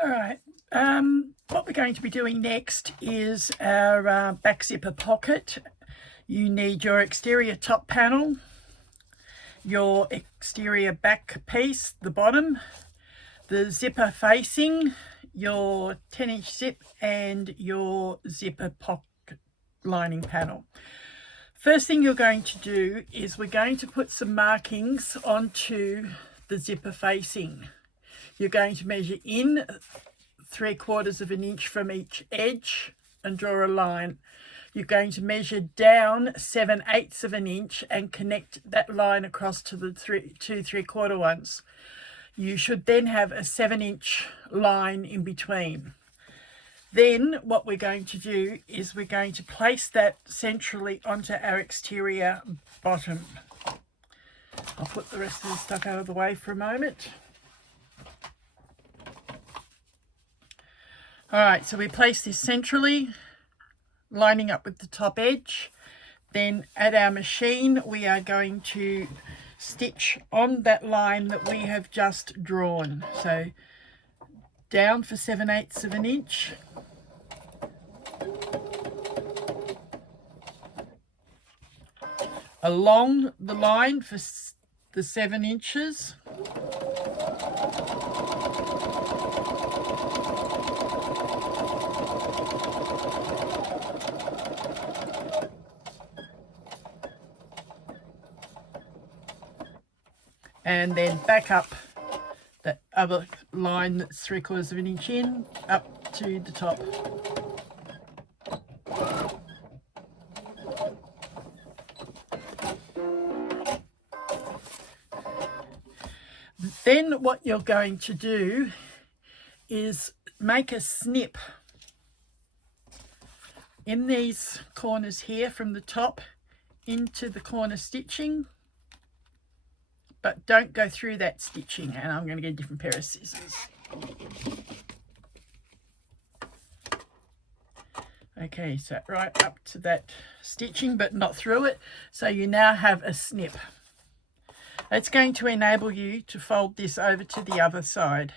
All right, what we're going to be doing next is our back zipper pocket. You need your exterior top panel, your exterior back piece, the bottom, the zipper facing, your 10-inch zip, and your zipper pocket lining panel. First thing you're going to do is we're going to put some markings onto the zipper facing. You're going to measure in 3/4 of an inch from each edge and draw a line. You're going to measure down 7/8 of an inch and connect that line across to the 2 3/4 ones. You should then have a 7-inch line in between. Then what we're going to do is we're going to place that centrally onto our exterior bottom. I'll put the rest of the stuff out of the way for a moment. All right, so we place this centrally, lining up with the top edge. Then at our machine, we are going to stitch on that line that we have just drawn. So down for 7/8 of an inch. Along the line for the 7 inches. And then back up that other line that's 3/4 of an inch in, up to the top. Then what you're going to do is make a snip in these corners here from the top into the corner stitching. But don't go through that stitching, and I'm going to get a different pair of scissors. Okay, so right up to that stitching, but not through it. So you now have a snip. It's going to enable you to fold this over to the other side.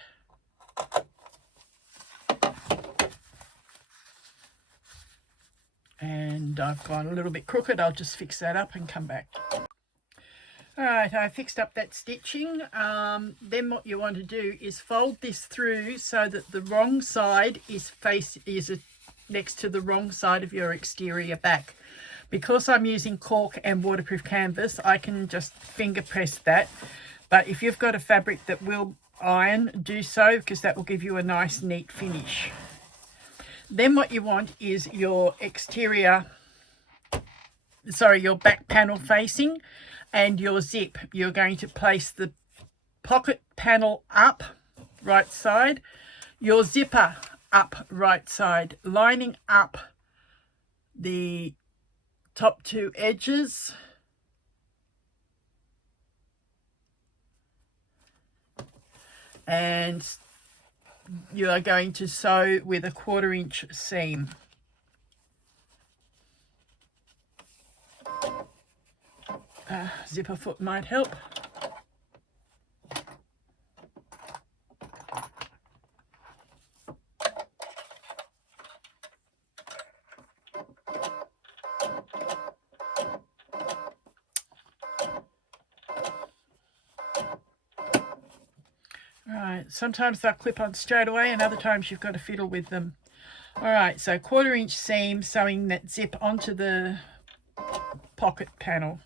And I've gone a little bit crooked. I'll just fix that up and come back. All right, I fixed up that stitching. Then what you want to do is fold this through so that the wrong side is next to the wrong side of your exterior back. Because I'm using cork and waterproof canvas, I can just finger press that. But if you've got a fabric that will iron, do so, because that will give you a nice neat finish. Then what you want is your your back panel facing. And your zip, you're going to place the pocket panel up right side, your zipper up right side, lining up the top 2 edges. And you are going to sew with a 1/4 inch seam. Zipper foot might help. Alright, sometimes they'll clip on straight away and other times you've got to fiddle with them. Alright, so 1/4 inch seam, sewing that zip onto the pocket panel.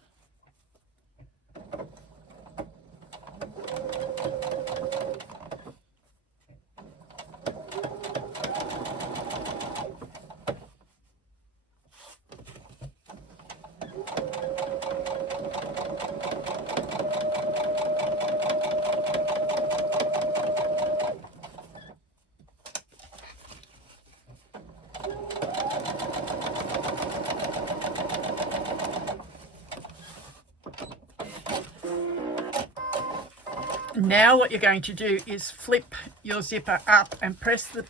Now what you're going to do is flip your zipper up and press the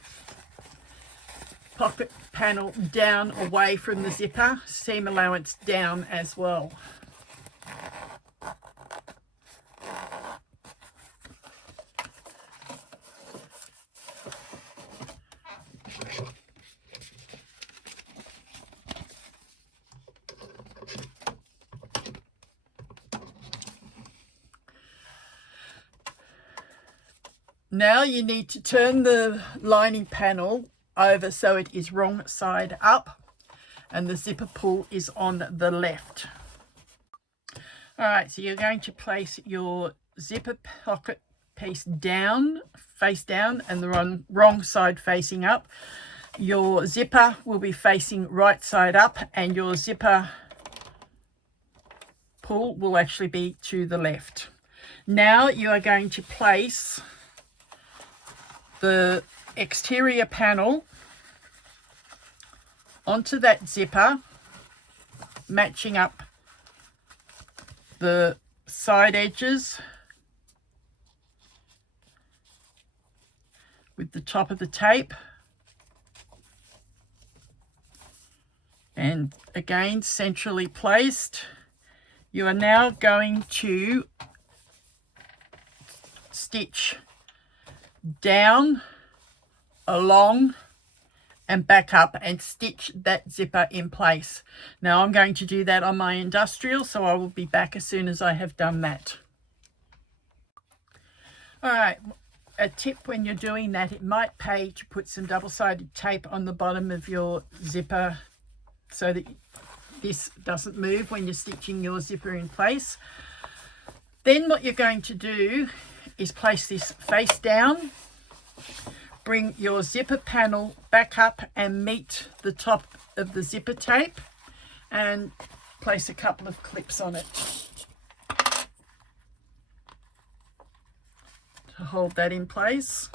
pocket panel down away from the zipper, seam allowance down as well. Now you need to turn the lining panel over so it is wrong side up and the zipper pull is on the left. All right, so you're going to place your zipper pocket piece down, face down, and the wrong side facing up. Your zipper will be facing right side up and your zipper pull will actually be to the left. Now you are going to place the exterior panel onto that zipper, matching up the side edges with the top of the tape. And again, centrally placed. You are now going to stitch down, along, and back up and stitch that zipper in place. Now I'm going to do that on my industrial, so I will be back as soon as I have done that. All right, a tip when you're doing that, it might pay to put some double-sided tape on the bottom of your zipper so that this doesn't move when you're stitching your zipper in place. Then what you're going to do is place this face down, bring your zipper panel back up and meet the top of the zipper tape and place a couple of clips on it to hold that in place.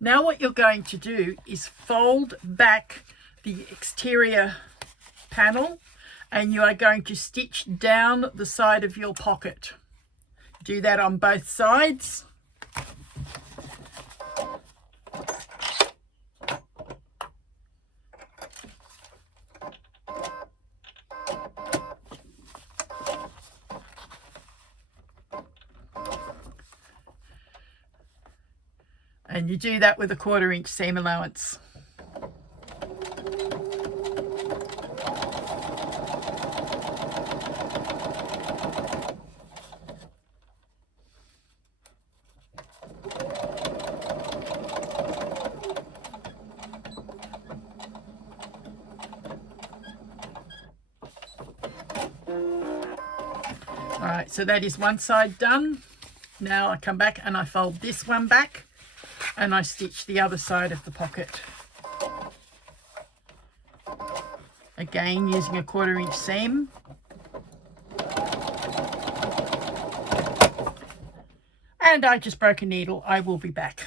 Now what you're going to do is fold back the exterior panel and you are going to stitch down the side of your pocket. Do that on both sides. And you do that with a 1/4 inch seam allowance. All right, so that is one side done. Now I come back and I fold this one back and I stitch the other side of the pocket. Again, using a 1/4 inch seam. And I just broke a needle. I will be back.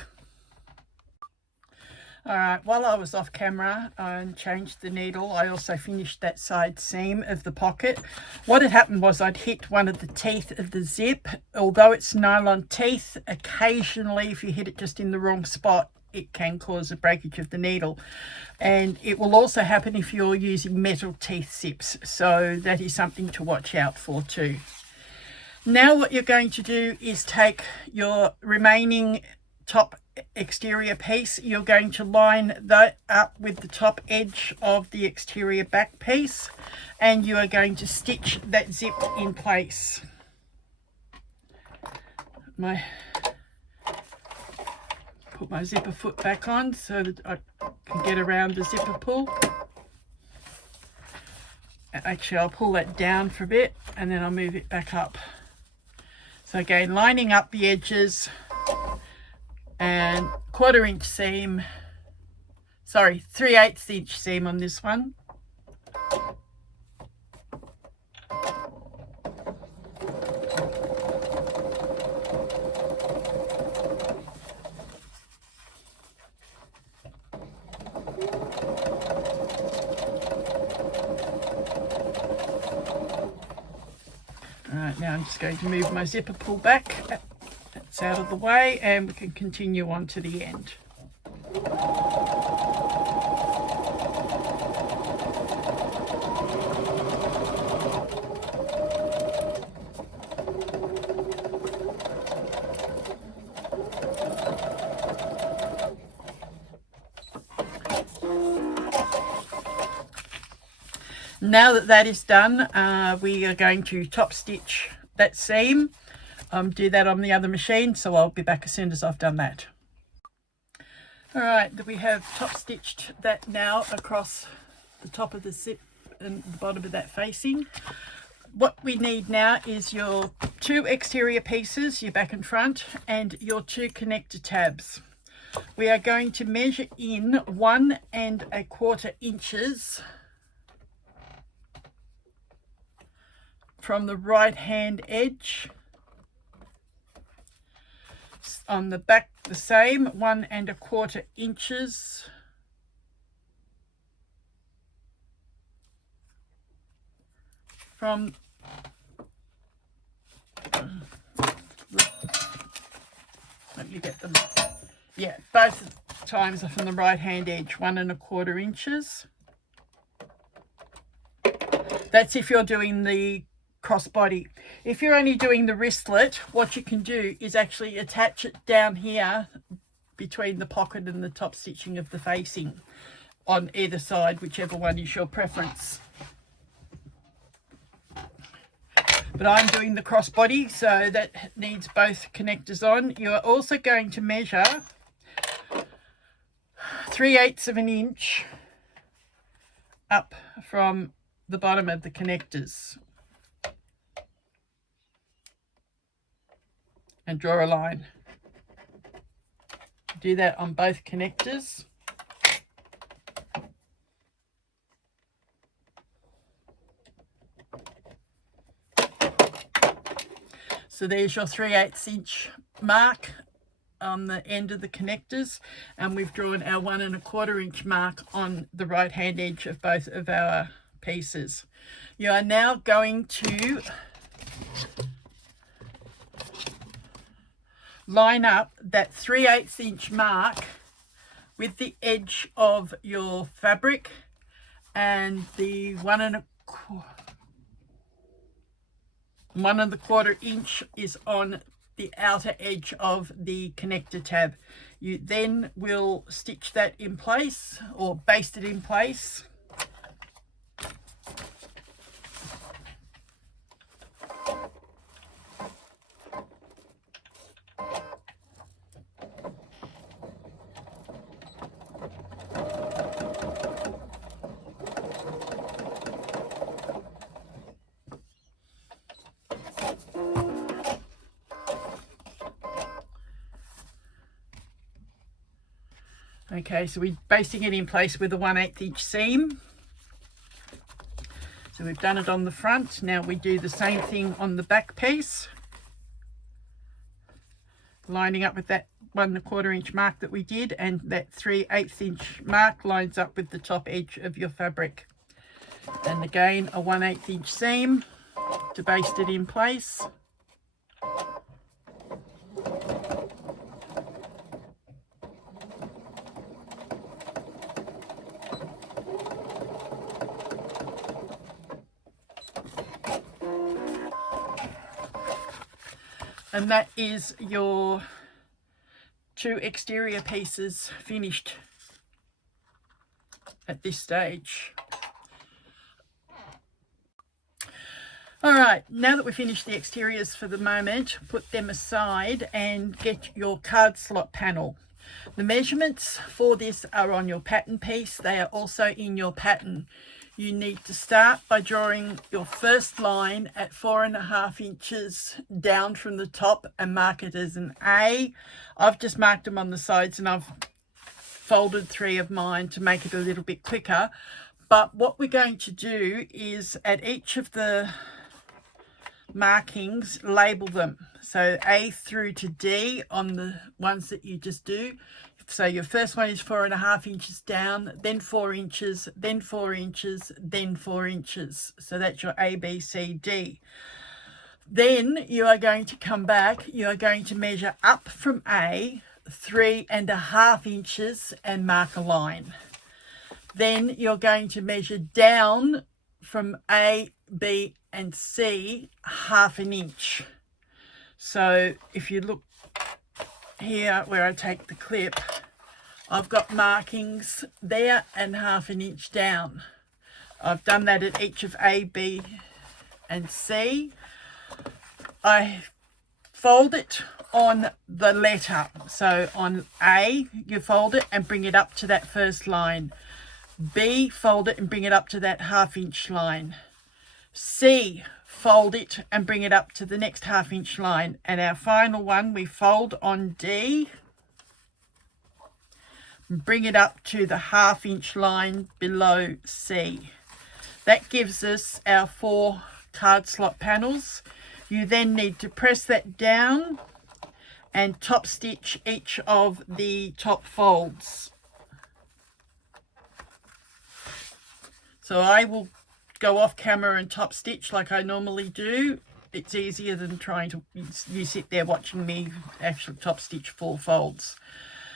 All right, while I was off camera and changed the needle, I also finished that side seam of the pocket. What had happened was I'd hit one of the teeth of the zip. Although it's nylon teeth, occasionally if you hit it just in the wrong spot, it can cause a breakage of the needle. And it will also happen if you're using metal teeth zips. So that is something to watch out for too. Now what you're going to do is take your remaining top exterior piece. You're going to line that up with the top edge of the exterior back piece and you are going to stitch that zip in place. Put my zipper foot back on so that I can get around the zipper pull. Actually, I'll pull that down for a bit and then I'll move it back up. So again, lining up the edges and 1/4 inch seam, sorry, 3/8 inch seam on this one. Alright, now I'm just going to move my zipper pull back. That's out of the way and we can continue on to the end. Now that that is done, we are going to top stitch that seam do that on the other machine, so I'll be back as soon as I've done that. All right, we have top stitched that now across the top of the zip and the bottom of that facing. What we need now is your 2 exterior pieces, your back and front, and your 2 connector tabs. We are going to measure in 1 1/4 inches from the right hand edge. On the back the same, 1 1/4 inches from let me get them. Yeah, both times are from the right hand edge, 1 1/4 inches. That's if you're doing the crossbody. If you're only doing the wristlet, what you can do is actually attach it down here between the pocket and the top stitching of the facing on either side, whichever one is your preference. But I'm doing the crossbody, so that needs both connectors on. You are also going to measure 3/8 of an inch up from the bottom of the connectors and draw a line. Do that on both connectors. So there's your 3/8 inch mark on the end of the connectors, and we've drawn our 1 1/4 inch mark on the right hand edge of both of our pieces. You are now going to line up that 3/8 inch mark with the edge of your fabric, and the 1 1/4 inch is on the outer edge of the connector tab. You then will stitch that in place or baste it in place. Okay, so we're basting it in place with a 1/8 inch seam. So we've done it on the front. Now we do the same thing on the back piece, lining up with that 1 1/4 inch mark that we did, and that 3/8 inch mark lines up with the top edge of your fabric. And again, a 1/8 inch seam to baste it in place. And that is your 2 exterior pieces finished at this stage. All right, now that we've finished the exteriors for the moment, put them aside and get your card slot panel. The measurements for this are on your pattern piece. They are also in your pattern. You need to start by drawing your first line at 4.5 inches down from the top and mark it as an A. I've just marked them on the sides, and I've folded 3 of mine to make it a little bit quicker. But what we're going to do is at each of the markings, label them. So A through to D on the ones that you just do. So your first one is 4.5 inches down, then 4 inches, then 4 inches, then 4 inches. So that's your A, B, C, D. Then you are going to come back, you are going to measure up from A 3.5 inches and mark a line. Then you're going to measure down from A, B, and C 1/2 inch. So if you look here where I take the clip, I've got markings there and 1/2 inch down. I've done that at each of A, B, and C. I fold it on the letter. So on A, you fold it and bring it up to that first line. B, fold it and bring it up to that 1/2 inch line. C, fold it and bring it up to the next 1/2 inch line. And our final one, we fold on D, and bring it up to the 1/2 inch line below C. That gives us our 4 card slot panels. You then need to press that down and top stitch each of the top folds. So I will go off camera and top stitch like I normally do. It's easier than trying to, you sit there watching me actually top stitch 4 folds.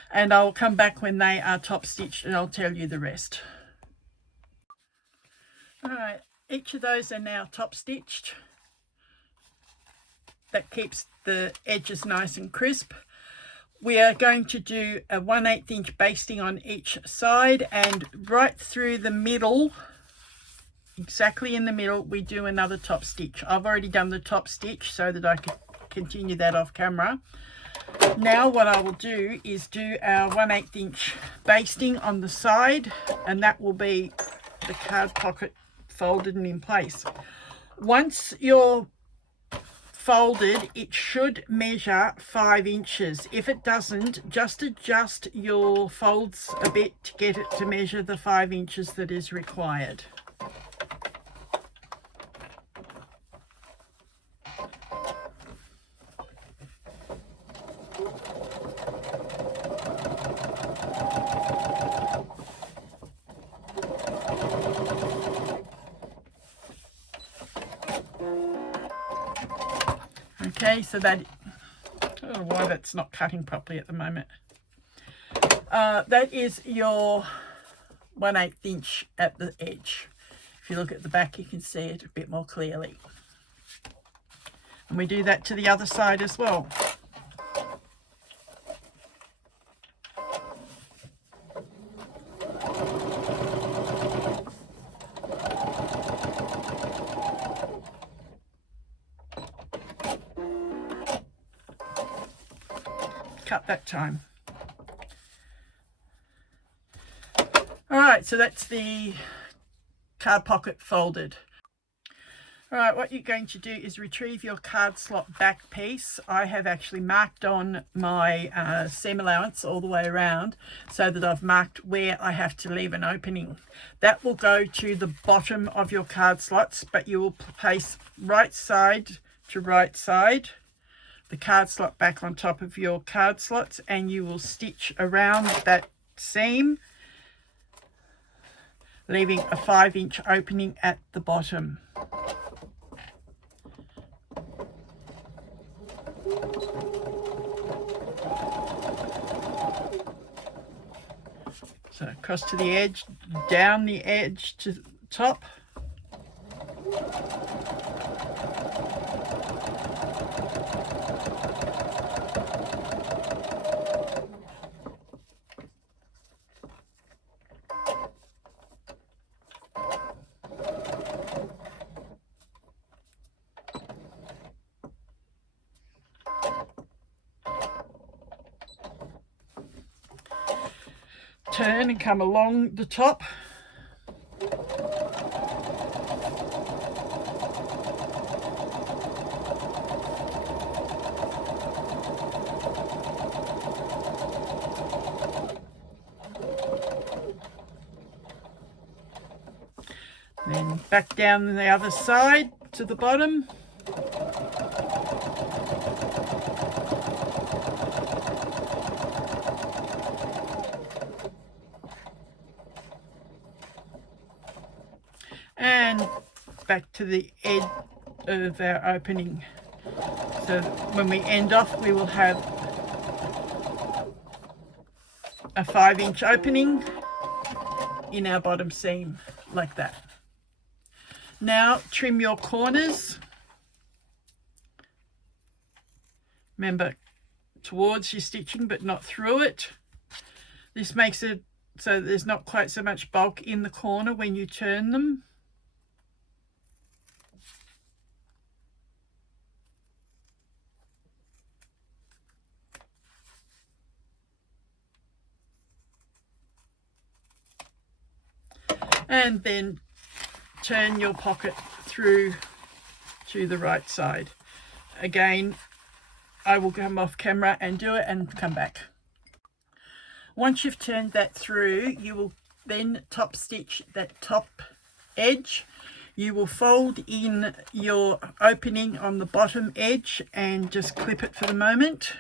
And I'll come back when they are top stitched and I'll tell you the rest. All right, each of those are now top stitched. That keeps the edges nice and crisp. We are going to do a 1/8 inch basting on each side, and right through the middle, exactly in the middle, we do another top stitch. I've already done the top stitch so that I could continue that off camera. Now what I will do is do our 1/8 inch basting on the side, and that will be the card pocket folded and in place. Once you're folded, it should measure 5 inches. If it doesn't, just adjust your folds a bit to get it to measure the 5 inches that is required. Okay, so that, I don't know why that's not cutting properly at the moment. That is your 1/8 inch at the edge. If you look at the back, you can see it a bit more clearly. And we do that to the other side as well. Cut that time. All right, so that's the card pocket folded. All right, what you're going to do is retrieve your card slot back piece. I have actually marked on my seam allowance all the way around so that I've marked where I have to leave an opening. That will go to the bottom of your card slots, but you will place right side to right side, the card slot back on top of your card slots, and you will stitch around that seam, leaving a 5 inch opening at the bottom. So across to the edge, down the edge to the top. Turn and come along the top. Then back down the other side to the bottom. And back to the edge of our opening. So when we end off, we will have a 5 inch opening in our bottom seam like that. Now trim your corners. Remember, towards your stitching but not through it. This makes it so there's not quite so much bulk in the corner when you turn them. and then turn your pocket through to the right side. Again, I will come off camera and do it and come back. Once you've turned that through, you will then top stitch that top edge. You will fold in your opening on the bottom edge and just clip it for the moment.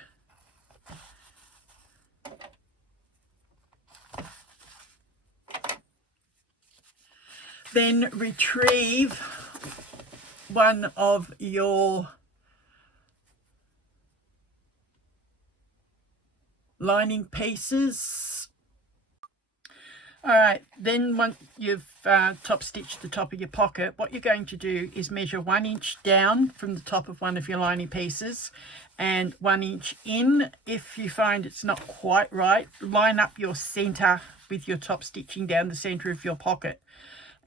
Then retrieve one of your lining pieces. All right, then once you've top stitched the top of your pocket, what you're going to do is measure 1 inch down from the top of one of your lining pieces and 1 inch in. If you find it's not quite right, line up your center with your top stitching down the center of your pocket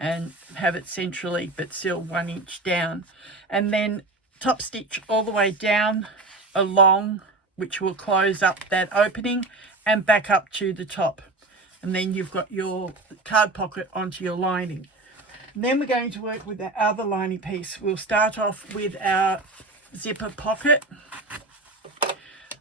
and have it centrally but still 1 inch down, and then top stitch all the way down along, which will close up that opening and back up to the top. And then you've got your card pocket onto your lining. And then we're going to work with the other lining piece. We'll start off with our zipper pocket.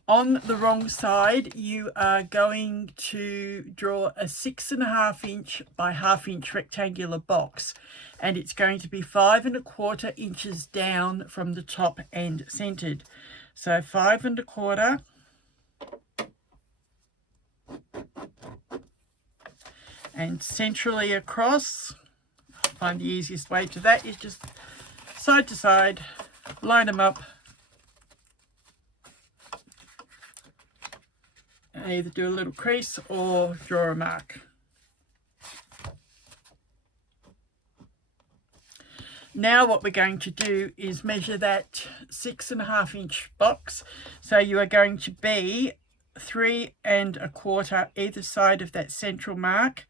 On the wrong side, you are going to draw a 6.5 inch by 1/2 inch rectangular box, and it's going to be 5¼ inches down from the top and centered. So 5¼ and centrally across. I find the easiest way to that is just side to side, line them up, and either do a little crease or draw a mark. Now what we're going to do is measure that 6.5 inch box. So you are going to be 3¼ either side of that central mark,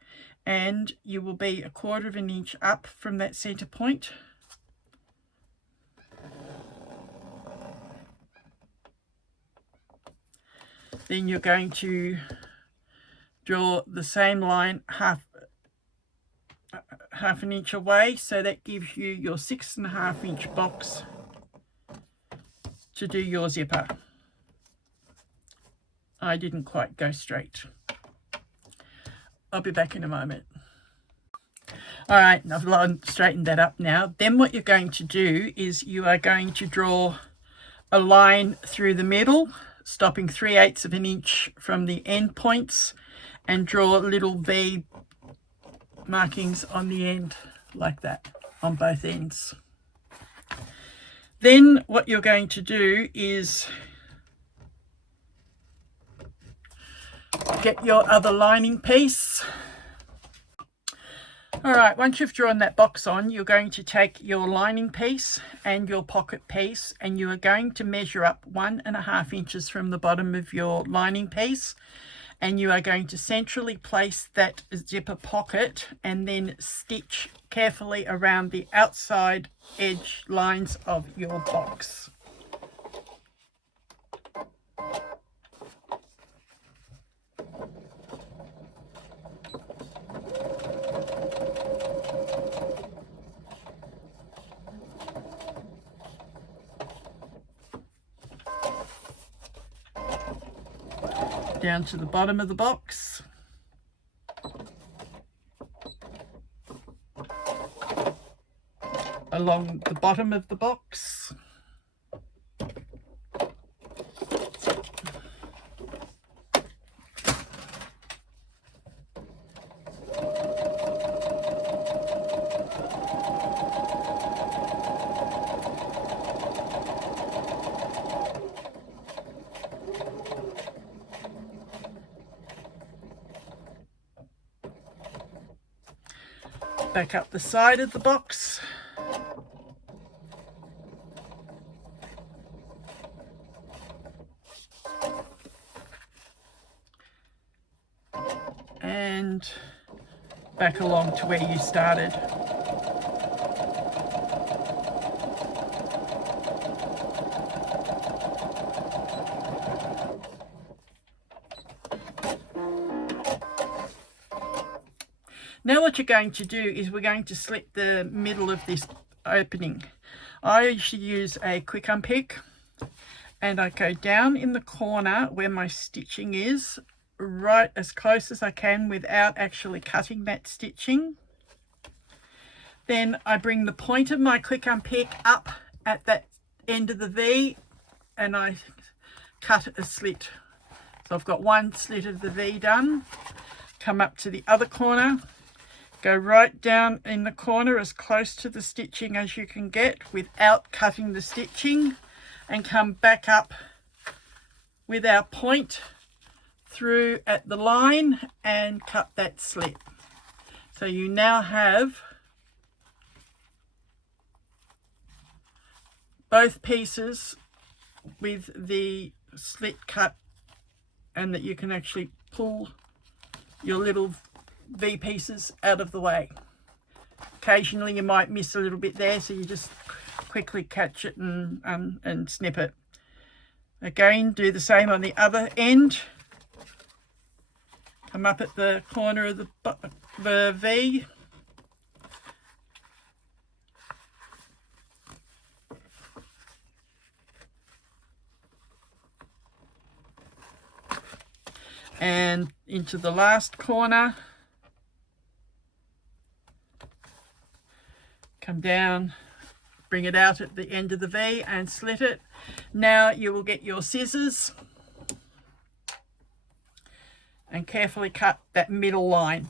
and you will be 1/4 inch up from that center point. Then you're going to draw the same line half an inch away, so that gives you your 6.5 inch box to do your zipper. I didn't quite go straight. I'll be back in a moment. All right, I've straightened that up now. Then what you're going to do is you are going to draw a line through the middle, stopping 3/8 of an inch from the end points, and draw little V markings on the end like that on both ends. Then what you're going to do is get your other lining piece. All right, once you've drawn that box on, you're going to take your lining piece and your pocket piece, and you are going to measure up 1.5 inches from the bottom of your lining piece, and you are going to centrally place that zipper pocket and then stitch carefully around the outside edge lines of your box. Down to the bottom of the box. Along the bottom of the box. Back up the side of the box. And back along to where you started. Now what you're going to do is we're going to slit the middle of this opening. I usually use a quick unpick, and I go down in the corner where my stitching is, right as close as I can without actually cutting that stitching. Then I bring the point of my quick unpick up at that end of the V, and I cut a slit. So I've got one slit of the V done. Come up to the other corner, go right down in the corner as close to the stitching as you can get without cutting the stitching, and come back up with our point through at the line and cut that slit. So you now have both pieces with the slit cut, and that you can actually pull your little V pieces out of the way. Occasionally you might miss a little bit there, so you just quickly catch it and snip it. Again, do the same on the other end. Come up at the corner of the V, and into the last corner, come down, bring it out at the end of the V and slit it. Now you will get your scissors and carefully cut that middle line.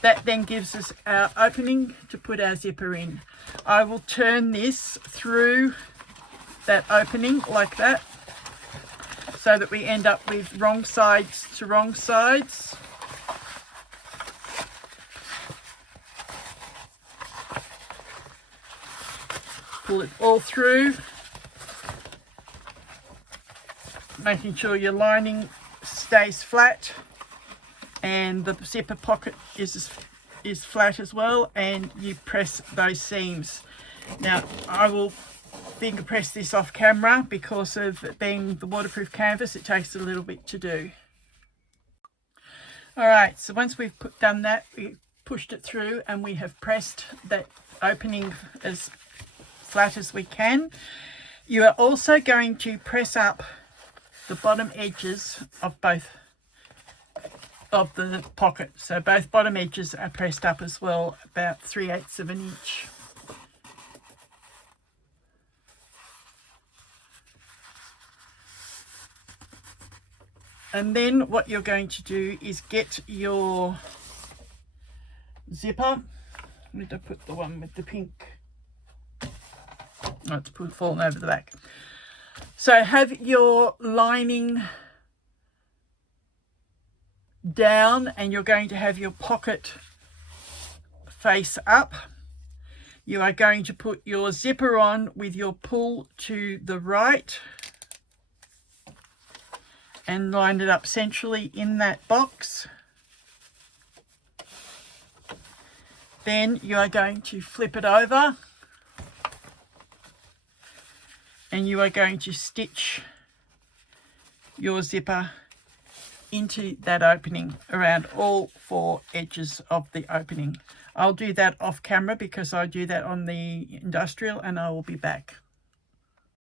That then gives us our opening to put our zipper in. I will turn this through that opening like that, so that we end up with wrong sides to wrong sides. Pull it all through, making sure your lining stays flat and the zipper pocket is flat as well, and you press those seams. Now I will finger press this off camera because of it being the waterproof canvas. It takes a little bit to do. All right, so once we've done that, we pushed it through and we have pressed that opening as flat as we can. You are also going to press up the bottom edges of both of the pocket, so both bottom edges are pressed up as well, about 3/8 of an inch. And then what you're going to do is get your zipper. I need to put the one with the pink. Oh, it's fallen over the back. So have your lining down, and you're going to have your pocket face up. You are going to put your zipper on with your pull to the right and line it up centrally in that box. Then you are going to flip it over and you are going to stitch your zipper into that opening around all 4 edges of the opening. I'll do that off camera because I do that on the industrial, and I will be back.